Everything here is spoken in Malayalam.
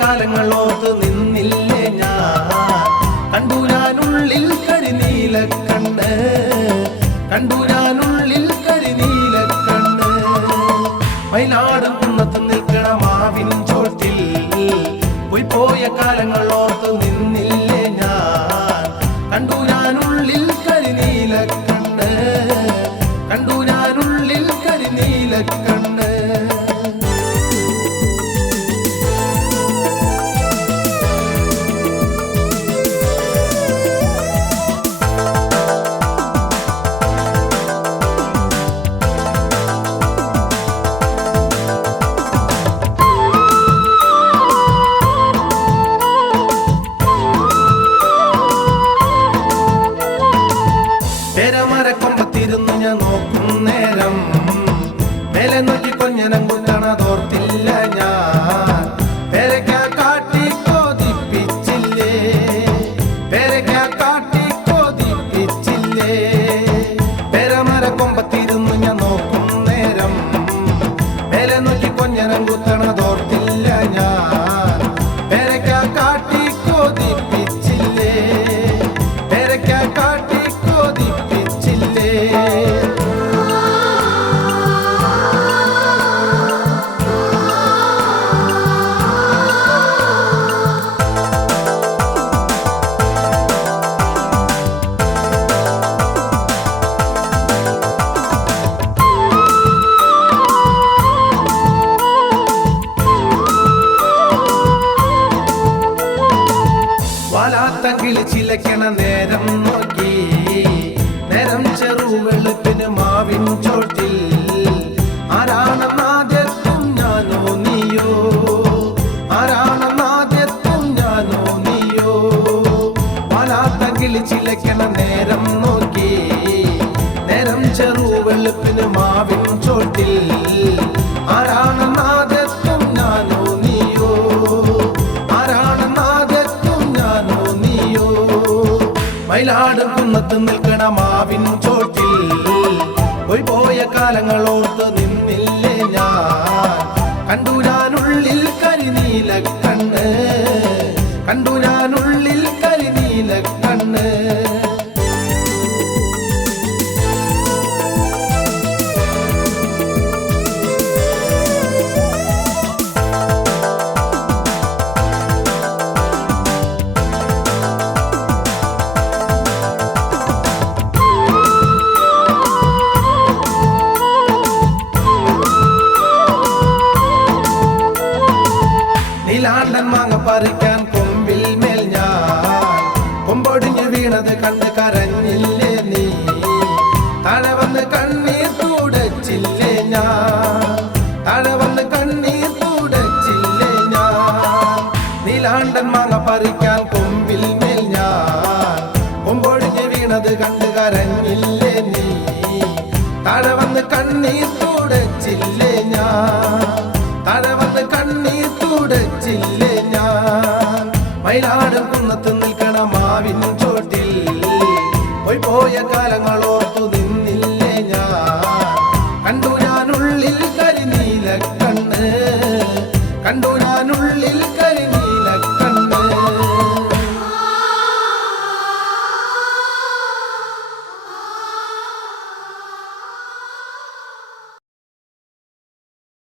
കാലങ്ങളോർത്ത് നിന്നില്ലേ ഞാൻ. കണ്ടു ഞാനുള്ളിൽ കരിനീലക്കണ്ണ്, കണ്ടു ഞാനുള്ളിൽ കരിനീലക്കണ്ണ്. മയിലാടും കുന്നത്ത് നിൽക്കണ മാവിൻ ചോട്ടിൽ പോയ കാലങ്ങളോർത്ത് നിന്നില്ലേ ഞാൻ. കണ്ടു ഞാനുള്ളിൽ കരിനീലക്കണ്ണ്, കണ്ടു ഞാനുള്ളിൽ കരിനീലക്കണ്ണ്. പെരമരക്കൊമ്പത്തിരുന്ന് ഞാൻ നോക്കും നേരം മേലെ നോക്കി കൊഞ്ഞനം കുഞ്ഞണതോർത്തില്ല ഞാൻ. പെരക്കാ കാട്ടി കൊതിപ്പിച്ചില്ലേ, പെരക്കാ കാട്ടി കൊതിപ്പിച്ചില്ലേ. പെരമരക്കൊമ്പത്തിരുന്ന് ഞാൻ നോക്കും നേരം മേലെ നോക്കി കൊഞ്ഞനം കുത്തണതോർത്തില്ല ഞാൻ. പെരക്കാ കാട്ടി കൊതിപ്പിച്ചില്ലേ, പെരക്കാ കാട്ടി കൊതിപ്പിച്ചില്ലേ. വാലാത്ത കിളി ചിലക്കണ നേരം നോക്കി, നേരം ചെറുവെളുപ്പിന് മാവിൻ ചോട്ടിൽ ആരാണെന്നാദ്യത്തും ഞാനോ നീയോ, ആരാണെന്നാദ്യത്തും ഞാനോ നീയോ. വാലാത്ത കിളി ചിലക്കണ നേരം നോക്കി, നേരം ചെറുവെളുപ്പിന് മാവിൻ ചോട്ടിൽ ആരാണെന്നാദ്യത്തും ഞാനോ നീയോ, ആരാണെന്നാദ്യത്തും ഞാനോ നീയോ. മയിലാടും കുന്നത്ത് നിൽക്കണ മാവിൻ ചോട്ടിൽ പോയ കാലങ്ങളോർത്ത് നിന്നില്ലേ ഞാൻ. കണ്ടു ഞാനുള്ളിൽ കരിനീലക്കണ്ണ്, കണ്ടു ഞാനുള്ളിൽ കരിനീലക്കണ്ണ്. നീലാണ്ടൻ മാങ്ങ പറിക്കാൻ കൊമ്പിൽ മേൽ ഞാൻ, കൊമ്പൊടിഞ്ഞ് വീണത് കണ്ട് കരഞ്ഞില്ലേ നീ. താഴെ വന്ന് കണ്ണീർ തുടച്ചില്ലേ ഞാൻ, താഴെ വന്ന് കണ്ണീർ തുടച്ചില്ലേ ഞാൻ. നീലാണ്ടൻ മാങ്ങ പറിക്കാൻ കൊമ്പിൽ മേൽ ഞാൻ, കൊമ്പൊടിഞ്ഞ് വീണത് കണ്ട് കരഞ്ഞില്ലേ നീ. താഴെ വന്ന് കണ്ണീർ തുടച്ചില്ലേ ഞാൻ, താഴെ വന്ന് കണ്ണീർ തുടച്ചില്ലേ ഞാൻ. മയിലാടും കുന്നത്ത് നിൽക്കണ മാവിൻ ചോട്ടിൽ പോയ കാലങ്ങളോർത്തു